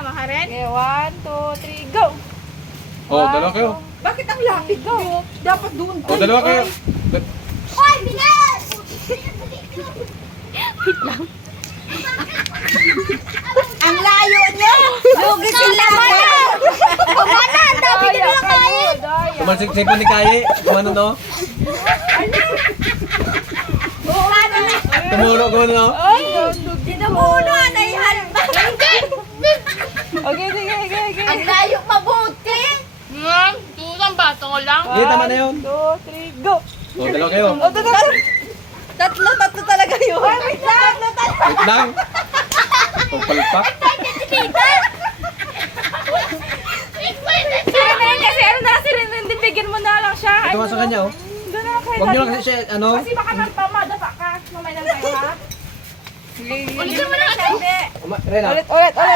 Sama ka rin? Okay, 1, 2, 3, go! Oh, dalawa kayo. Bakit ang lapit ko? Dapat doon Oh, dalawa kayo. Hoy, bilis! Ang layo niyo! Lugi sila mo! Kumana, ang dami na nila kaya! Tumalsik-sipon ni Kaye. Kumano no? Kumana na! Tumulo, kumano no? Dinumuno, naihalba! Okay, sige. Ang layo mabuti! Tulang bato ko lang. Okay, tama na yun. 2, 3, go! Oh, dalawa kayo. Oh, tatlo talaga yun. Wait lang! Wait lang. Pagpalpak. Si Renen kasi ano na lang si Renen, din bigyan mo na lang siya. Ito nga sa kanya, oh. Doon na lang kayo. Huwag nyo lang kasi siya, ano? Kasi baka mamada pa ka. Mamay lang kayo, ha? Ulitin mo lang ito. Rena. Ulit.